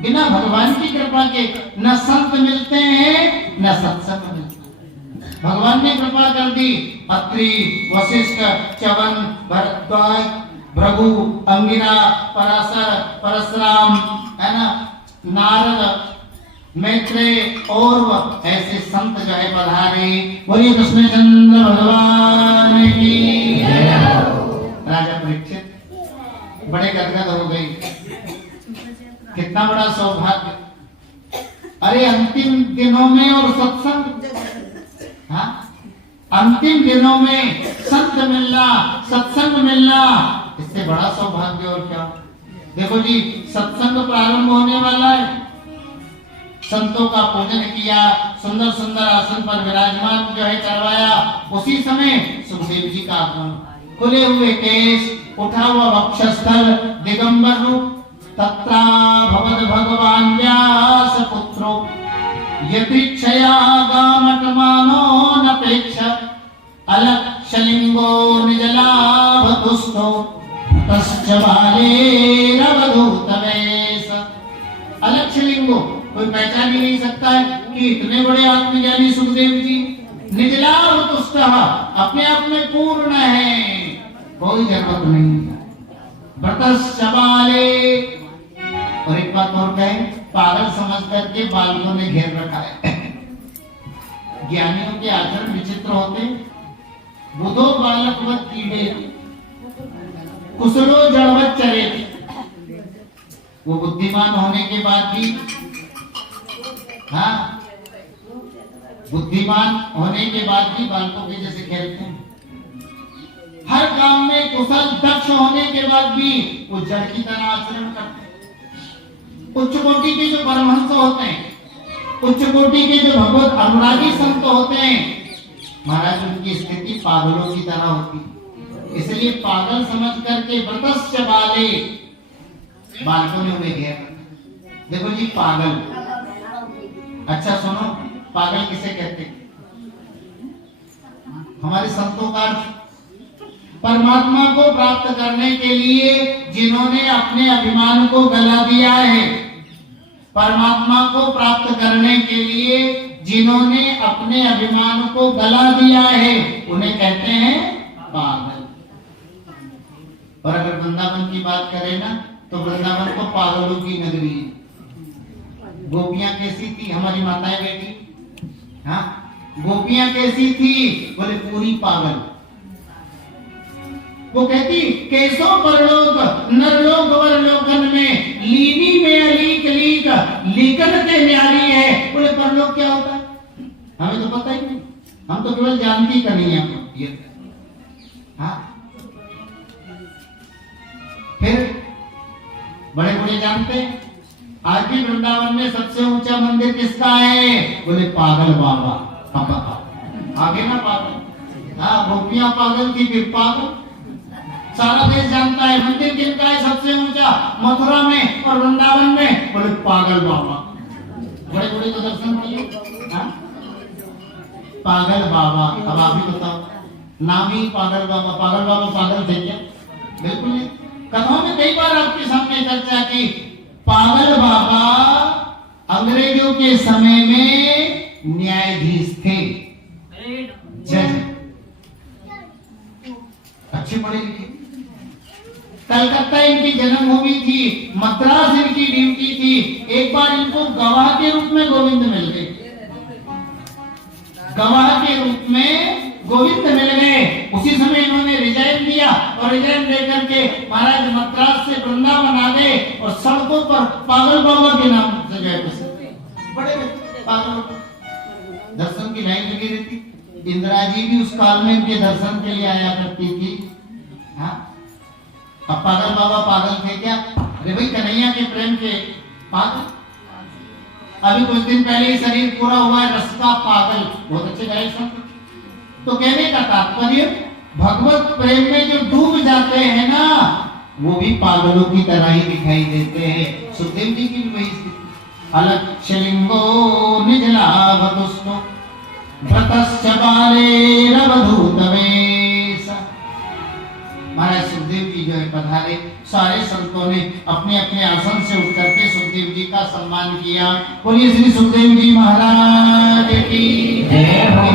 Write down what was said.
बिना भगवान की कृपा के न संत मिलते हैं न सत्संग मिलता। भगवान ने कृपा कर दी, अत्रि, वशिष्ठ, च्यवन, भरद्वाज, भृगु, अंगिरा, पराशर, परशुराम, है ना, नारद, मैत्रेय और ऐसे संत जो है पधारे। बोलिए कृष्णचंद्र भगवान की। राजा परीक्षित बड़े गदगद हो गए, कितना बड़ा सौभाग्य। अरे अंतिम दिनों में और सत्संग, हाँ, अंतिम दिनों में संत मिलना, सत्संग मिलना, इससे बड़ा सौभाग्य और क्या। देखो जी, सत्संग प्रारंभ होने वाला है, संतों का पूजन किया, सुंदर सुंदर आसन पर विराजमान जो है करवाया। उसी समय सुखदेव जी का आगमन, खुले हुए केश, उठा हुआ वक्षस्थल, दिगंबर रूप, तत्रा भवद भगवान व्यास पुत्रो यदृच्छया गामटमानो नपेक्ष अलक्षलिंगो निजलाभतुष्टो तस्य बालेरवधूतवेश। अलक्षलिंगो, कोई पहचान ही नहीं सकता है कि इतने बड़े आत्मज्ञानी सुखदेव जी। निजलाभतुष्ट, अपने आप में पूर्ण है, कोई जरूरत नहीं। व्रतस्य बाले, और एक बात और कहे, पागल समझ करके बालकों ने घेर रखा है। ज्ञानियों के आचरण विचित्र होते। बुधो बालकवत कीड़े कुशलो जड़वत चरे। वो बुद्धिमान होने के बाद भी, हाँ, बुद्धिमान होने के बाद भी बालकों के जैसे खेलते हैं। हर काम में कुशल दक्ष होने के बाद भी वो जड़ की तरह आचरण करते हैं। उच्च कोटि के जो परमहंस होते हैं, उच्च कोटि के जो भगवत अनुरागी संत होते हैं, महाराज उनकी स्थिति पागलों की तरह होती है। इसलिए पागल समझ करके व्रतस्य बाले, बालकों ने उन्हें घेर। देखो जी, पागल, अच्छा सुनो, पागल किसे कहते हैं? हमारे संतों का परमात्मा को प्राप्त करने के लिए जिन्होंने अपने अभिमान को गला दिया है, परमात्मा को प्राप्त करने के लिए जिन्होंने अपने अभिमान को गला दिया है, उन्हें कहते हैं पागल। और अगर वृंदावन की बात करें ना, तो वृंदावन को पागलों की नगरी है। गोपियां कैसी थी हमारी माताएं बेटी? हाँ, गोपियां कैसी थी? बोले पूरी पागल। वो कहती, कैसो परलोक नरलोक वरलोकन में लीनी में अलीक लीक लीकन के न्यारी है। बोले परलोक क्या होता है? हमें तो पता ही नहीं, हम तो केवल जानती कहीं ये। हाँ, फिर बड़े बड़े जानते हैं। आज भी वृंदावन में सबसे ऊंचा मंदिर किसका है? बोले पागल बाबा। आगे ना पागल, हाँ, गोपियां पागल थी, फिर पागल। सारा देश जानता है मंदिर किनका है सबसे ऊंचा, मथुरा में और वृंदावन में। बोले पागल बाबा। बड़े बड़े तो दर्शन किए, हाँ, पागल बाबा। अब आप ही बताओ, नाम ही पागल बाबा। पागल बाबा पागल थे क्या? बिल्कुल नहीं। कथाओं में कई बार आपके सामने चर्चा की, पागल बाबा अंग्रेजों के समय में न्यायाधीश थे, जज, अच्छे पढ़े लिखे। कलकत्ता इनकी जन्मभूमि थी, मद्रास इनकी ड्यूटी थी। एक बार इनको गवाह के रूप में गोविंद मिल गए, गवाह के रूप में गोविंद मिल गए। उसी समय इन्होंने रिजाइन दिया और रिजाइन देकर के महाराज मद्रास से वृंदावन आ गए और सड़कों पर पागल बाबा के नाम से गए। बड़े पागल दर्शन की लाइन लगी रहती। इंदिरा जी भी उस काल में इनके दर्शन के लिए आया करती थी। हाँ, अब पागल बाबा पागल थे क्या? अरे भाई, कन्हैया के प्रेम के पागल। अभी कुछ दिन पहले ही शरीर पूरा हुआ है, रस का पागल। बहुत अच्छे गायक संत। तो कहने का तात्पर्य, भगवत प्रेम में जो डूब जाते हैं ना, वो भी पागलों की तरह ही दिखाई देते हैं। सुखदेव जी की वही स्थिति। अलक्षलिंगो निजलाभतुष्टो व्रतस्य बालेरवधूतवेश। महाराज सुखदेव जी जो है पधारे। सारे संतों ने अपने अपने आसन से उठ करके सुखदेव जी का का सम्मान किया। बोलिए श्री सुखदेव जी महाराज की।